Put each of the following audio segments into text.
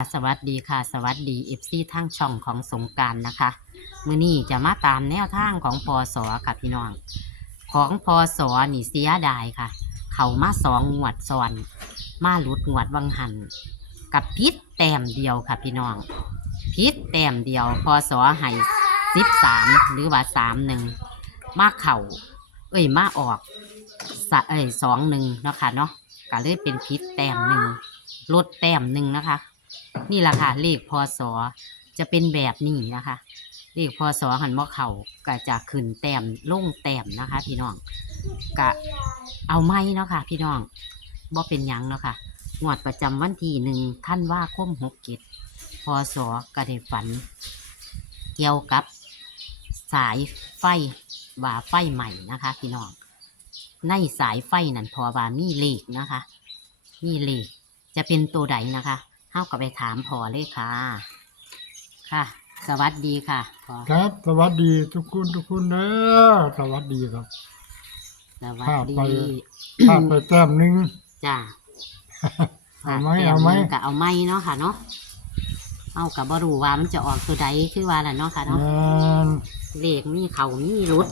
สวัสดีค่ะสวัสดีเอฟซีทั้งช่องของสงการนะคะมื้อนี้จะมาตามแนวทางของพอสอค่ะพี่น้อง ของพอสอนี่เสียดายค่ะ เขามาสองงวดซ้อน มาหลุดงวดวังหัน กับพิษแต้มเดียวค่ะพี่น้อง พิษแต้มเดียวพอสอให้สิบสามหรือว่าสามหนึ่งมาเข่าเอ้ยมาออกสะเอ้ยสองหนึ่งเนาะค่ะเนาะก็เลยเป็นพิษแต้มหนึ่งลดแต้มหนึ่งนะคะ นี่แหละค่ะ เลขพศจะเป็นแบบนี้นะคะ เลขพศหันมอเขาก็จะขึ้นแต้มลงแต้มนะคะ พี่น้องกะเอาไม้เนาะค่ะ พี่น้องบ่เป็นยังเนาะค่ะงวดประจำวันที่หนึ่งท่านว่าคมหกเจ็ดพศก็ได้ฝัน เกี่ยวกับสายไฟว่าไฟใหม่นะคะ พี่น้องในสายไฟนั่นพอว่ามีเลขนะคะ มีเลขจะเป็นตัวใดนะคะ เท่ากับไปถามพอเลยค่ะ ค่ะ สวัสดีค่ะพอครับ สวัสดีทุกคนทุกคนเด้อสวัสดีครับ สวัสค่ะดีไป พลาดไปแต้มหนึ่งจ้าเอาไหมค่ะเอาไหมแต้กับเอาไหมเนาะค่ะเนาะ เอากับบรูว่ามันจะออกตัวใดคือว่าแหละเนาะค่ะเนาะ งานเลขมีเขามีรุด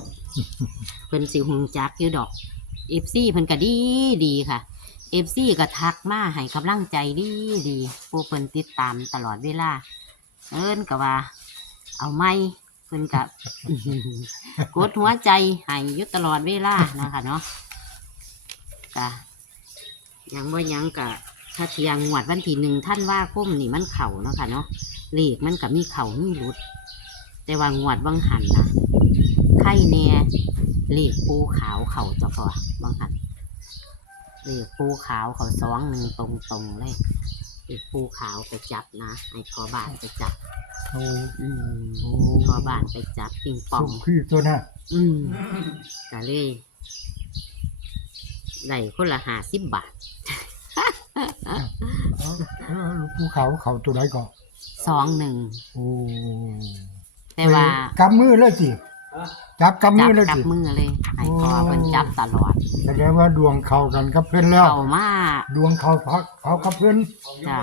เพิ่นสิหงจักอยู่ดอกเอฟซีเพิ่นก็ดีดีค่ะ เอฟซีก็ทักมาให้กำลังใจดีดีผู้เพิ่นติดตามตลอดเวลาเอิ้นก็ว่า เอาไม่เพิ่นก็กดหัวใจให้อยู่ตลอดเวลาเนาะค่ะเนาะก็ยังบ่ยังก็ถ้าเทียงงวดวันที่หนึ่งท่านว่าคมนี่มันเข่าเนาะค่ะเนาะเลขมันก็มีเข่ามีรุด แต่ว่างวดวังหันนะไข่แน่เลขปูขาวเข่าเจะพอวังหัน เลขปูขาวเขาสองหนึ่งตรงตรงๆเลยเลขปูขาวไปจับนะให้พอบานไปจับ โอ้ อืมโอ้ พอบานไปจับปิงปองสมคือตัวน่ะอืมก็เลยได้คนละห้าสิบบาทเอาเอาภูเขาเขาตัวไหนก่อนสองหนึ่งโอ้แต่ว่ากำมือเลยสิ จับกำจัมืบอเลยกับสิ มือเลยให้พอโอ้มันจับตลอดแสดงว่าดวงเข้ากันกับเพื่อนแล้ว เข้ามาดวงเข้าพักเขากับเพื่อน จ้ะ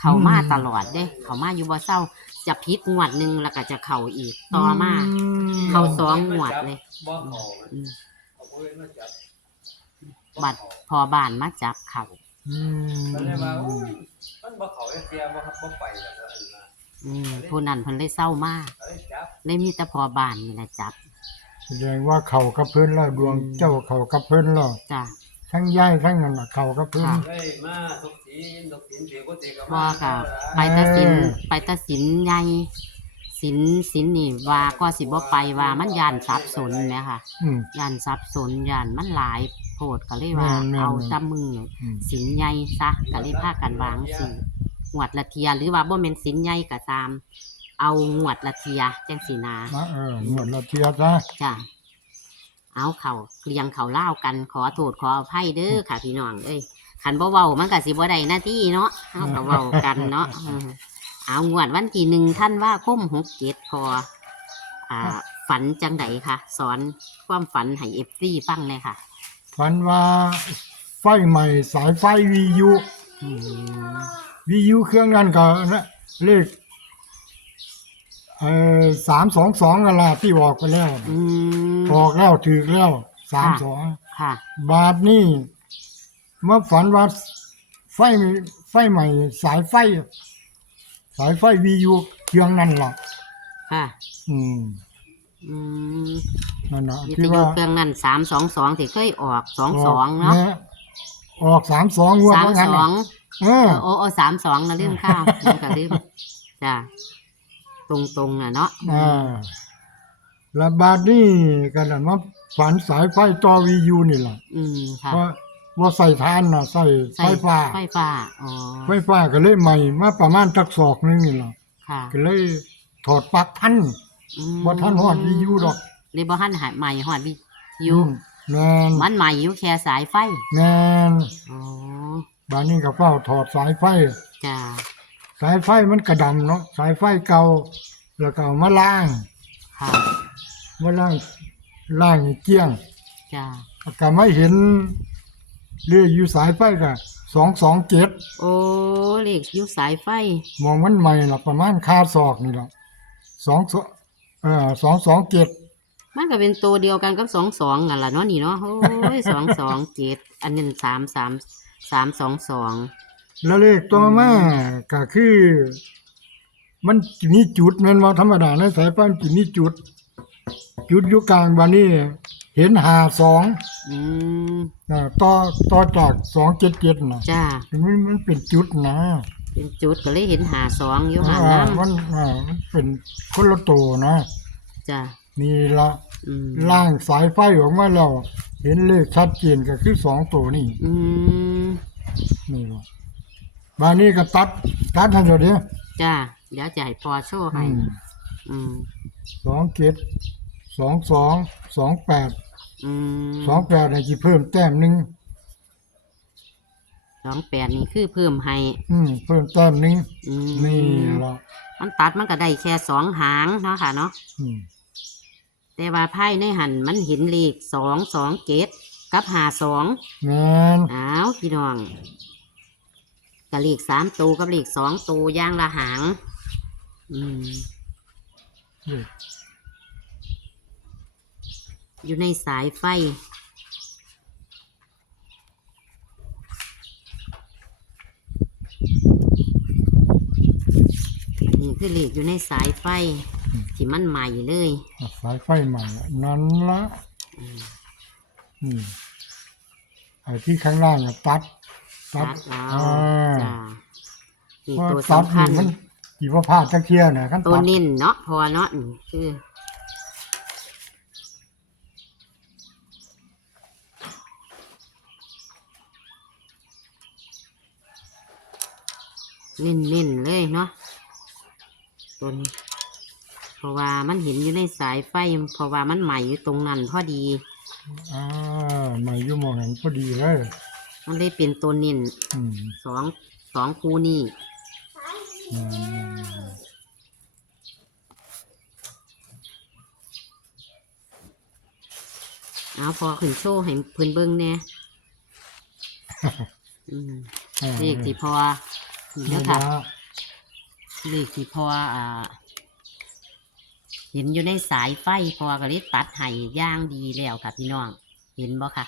เขามาตลอดเด้ เขามาอยู่บ่เศร้าจะพิษงวดหนึ่งแล้วก็จะเข่าอีกต่อมา เขาสองงวดเลยบ่เขาอืมเอาปืนมาจับบัดพอบานมาจับเข่าอืมมันเลยว่าโอ้ยมันบ่เขาเสียบ่ครับบ่ไปแล้วก็อันนั้น อืมผู้นั้นเพิ่นเลยเศร้ามากเอ้ยจับเลยมีแต่พอบานนี่แหละจับแสดงว่าเขากับเพื่อนแล้วดวงเจ้าเขากับเพื่อนแล้วจ้ะทั้งย่ายทั้งนั่นน่ะเขากับเพื่อนค่ะเฮ้ยมาทุกทีทุกทีเสียก็เสียก็บ่มาก็ไปแตะสินไปแตะสินใหญ่สินสินนี่ว่าก็สิบ่ไปว่ามันยานสับสนแหมค่ะอืมยานสับสนยานมันหลายโพดก็เลยว่า แม่นๆเอาแตะมืออืมสินใหญ่ซะก็เลยพากันวางสิ งวดละเทียหรือว่าบ่แม่นสินใหญ่ก็ตาม เอางวดละเทียจังสีนามาเออหมดละเทียซะจ้ะเอาเขาเรียงเขาเล่าวกันขอโทษขออภัยเด้อค่ะพี่น้องเอ้ยคันบ่เว้ามันก็สิบ่ได้หน้าที่เนาะเฮาก็เว้ากันเนาะอืมเอางวดวันที่หนึ่งท่านว่าคมหกเจ็ดพอ อ่า ฝันจังไดค่ะสอนความฝันให้ FC ฟังเลยค่ะ ฝันว่าไฟใหม่สายไฟวียูอืม วียูเครื่องนั้นก็นะเลขเอ่อสามสองสองอะไรที่ออกไปแล้วอืมออกแล้วถือแล้วสามสองค่ะ บาทนี่เมื่อฝันว่าไฟไฟใหม่ สายไฟ สายไฟวียูเครื่องนั้นล่ะ ค่ะ อืมอืมนั่นนะวิทที่ยุว่าเครื่องนั้นสามสองสองที่เคยออกสองสองเนาะ ออกสามสองงวดสามว่าสงั้นอน่ะงเออ โอ้โอ้สามสองนะลืมข้าวลืมกับลืมจ้ะตรงตรงๆน่ะเนาะอ่าแล้วบาดนี่กันนะว่าฝันสายไฟต่อวียูนี่แหละอืมค่ะเพราะว่าใส่ทานน่ะใส่ไฟฟ้า ไฟฟ้าอ๋อไฟฟ้าก็เลยใหม่มาประมาณตักศอกหนึงนี่แหละค่ะก็เลยถอดปลั๊กทันอืมบ่ทันฮอดวียูดอกเลยบ่ทันหายใหม่ฮอดวิทยุอืม แมนมันใหม่อยู่แค่สายไฟแมนอ๋อบานนี้ก็เฝ้าถอดสายไฟ จ้ะสายไฟมันกระดำเนาะสายไฟเก่าแล้วก็เอามาล้างค่ะมาล้างล้างให้เกลี้ยงจ้ะก็ไม่เห็นเลขอยู่สายไฟก็สองสองเจ็ดโอ้เลขอยู่สายไฟมองมันใหม่ละประมาณค่าศอกนี่ละสองเอ่อสองสองเจ็ด มันก็เป็นตัวเดียวกันกับสองสองกันล่ะเนาะนี่เนาะโอ้ยสองสองเจ็ดอันนี้สามสามสามสองสองแล้วเลขต่อมาก็คือ มันจะมีจุดแมันว่าธรรมดาในสายไฟมันจะมีจุด จุดอยู่กลางบานนี้เห็นหาสองอืมนะต่อต่อจากสองเจ็ดเจ็ดนะจ้ามันมันเป็นจุดนะเป็นจุดก็เลยเห็นหาสองอยู่หาอ่าน้มันอ่ามันเป็นคนละตัวนะำจ้า นี่ละอืมล่างสายไฟออกมาแล้วเห็นเลขชัดเจนก็คือสองตัวนี่ อืมนี่ละบานนี้ก็ตัด ตัดให้เดี๋ยวนี้จ้าเดี๋ยวจะให้พอโชว์ให้อืมสองเจ็ดสองสองสองแปดอืมสองแปดเนี่ยจะเพิ่มแต้มหนึ่งสองแปดนี่คือเพิ่มให้อืมเพิ่มแต้มหนึ่งอืมนี่ละมันตัดมันก็ได้แค่สองหางเนาะค่ะเนาะอืม แต่ว่าไพ่ในหันมันเห็นเลขสองสองเกตกับหาสองแมนอ้าวพี่น้องกับเลขสามตัวกับเลขสองตัวย่างละหาง อืมนี่อยู่ในสายไฟนี่คือเลขอยู่ในสายไฟ ที่มันใหม่เลยสายไฟใหม่นั้นละอืมไอ้ที่ข้างล่างอะตัดตัดเอาอ่าจ้านี่เพราะตัวตัดสำคัญนี่มันจีว่าพลาดจักเที่ยนะขั้นตัวตัดเน้นเนาะเพอเนาะนี่คือเน้นเน้นๆเลยเนาะตัวนี้ เพราะว่ามันเห็นอยู่ในสายไฟ เพราะว่ามันใหม่อยู่ตรงนั้นพอดี อ่าใหม่อยู่หมองนั้นพอดีเลยมันเลยเป็นตัวเน้นอืมสองสองคู่นี่อืมเอาพอขึ้นโชว์ให้เพิ่นเบิ่งแหน่ อืมอ่าเลขที่พอนี่นี่นะนะคะเลขที่พออ่า เห็นอยู่ในสายไฟพอก็เลยตัดให้ย่างดีแล้วค่ะพี่น้อง เห็นบ่ค่ะ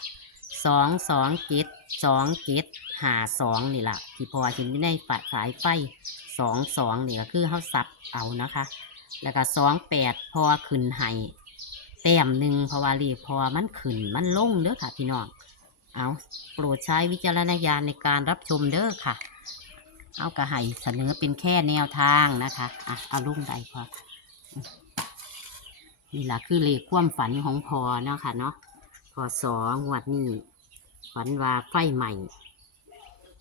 สองสองเจ็ดสองเจ็ดหาสองนี่แหละที่พอเห็นอยู่ในฝาสายไฟสองสองนี่ก็คือเขาสับเอานะคะ แล้วก็สองแปดพอขึ้นให้แต้มหนึ่งพราะว่าเลขพอมันขึ้นมันลงเด้อค่ะพี่น้องเอาโปรดใช้วิจารณญาณในการรับชมเด้อค่ะ เอากระให้เสนอเป็นแค่แนวทางนะคะอะเอาลุ่งใดพอ นี่แหละคือเลขความฝันของพอเนาะค่ะเนาะพอสองวดนี้ฝันว่าไฟใหม่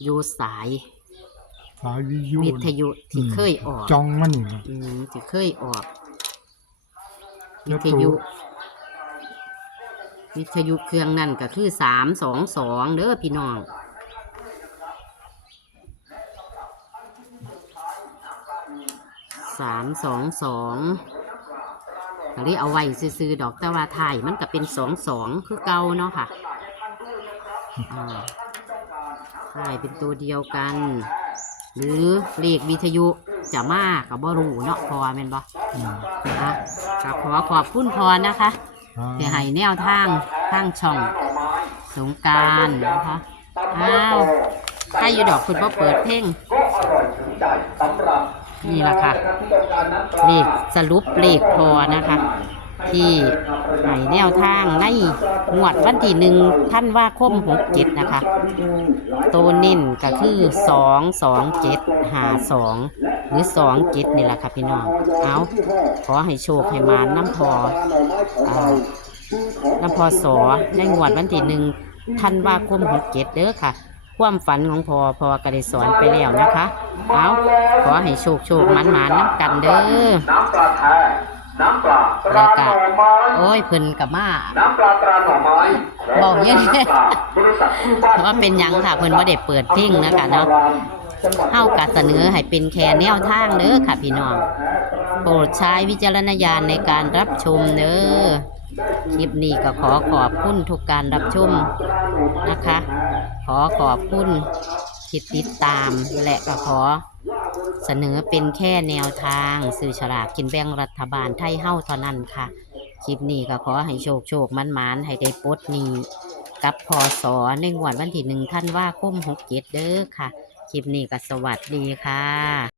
อยู่สายสายวิทยุวิทยุที่เคยออกจองมันนี่นะอืมที่เคยออกแล้วิวทตัวยุ วิทยุเครื่องนั่นก็คือสามสองสองเด้อพี่น้องสามสองสอง ก็เลยเอาไว้ซื้อๆดอกแต่ว่าถ่ายมันก็เป็นสองสองคือเก่าเนาะค่ะอ่าถ่ายเป็นตัวเดียวกัน หรือเลขวิทยุจะมากกับบ่รู้เนาะพอแม่นบ่อืมอะก็ขอขอบคุณพอนะคะอ่าที่ให้แนวทางทางช่องสงกรารนะคะ อ้าวถ้าอยู่ดอกคุณพ่เปิดเพลง นี่แหละค่ะเลขสรุปเลขพอนะคะ ที่ให้แนวทางในงวดวันที่หนึ่งท่านว่าคมหกเจ็ดนะคะตัวนิ่นก็คือสองสองเจ็ดหาสองหรือสองเจ็ดนี่แหละค่ะพี่น้อง เอาขอให้โชคให้มาน้ำพออ่าน้ำพอสอในงวดวันที่หนึ่งท่านว่าคมหกเจ็ดเด้อค่ะ ความฝันของพอพอกระได้สอนไปแล้วนะคะเอาขอให้โชคโชคมันมันๆน้ำกันเด้อน้ำปลาแท้น้ำปลาตแล้ราวหก็น่อไม้โอ้ยเพิ่นกับมาน้ำปลาตราหน่อไม้บอกเยอะน้ำปลาบริษัทคู่บ้านว่าเป็นหยังค่ะเพิ่นว่าได้เปิดเพลงนะคะเนาะเฮากะเสนอให้เป็นแค่แนวทางเด้อค่ะพี่น้อง โปรดใช้วิจารณญาณในการรับชมเด้อ คลิปนี้ก็ขอขอบคุณทุกการรับชมนะคะ ขอขอบคุณที่ติดตามและก็ขอเสนอเป็นแค่แนวทางสื่อฉลากกินแบ่งรัฐบาลไทยเฮ้าเท่านั้นค่ะ คลิปนี้ก็ขอให้โชคโชคมันมานให้ได้ปดนี้กับพอสอในงวดวันที่หนึ่งท่านว่าคมหกเจ็ดเด้อค่ะ คลิปนี้ก็สวัสดีค่ะ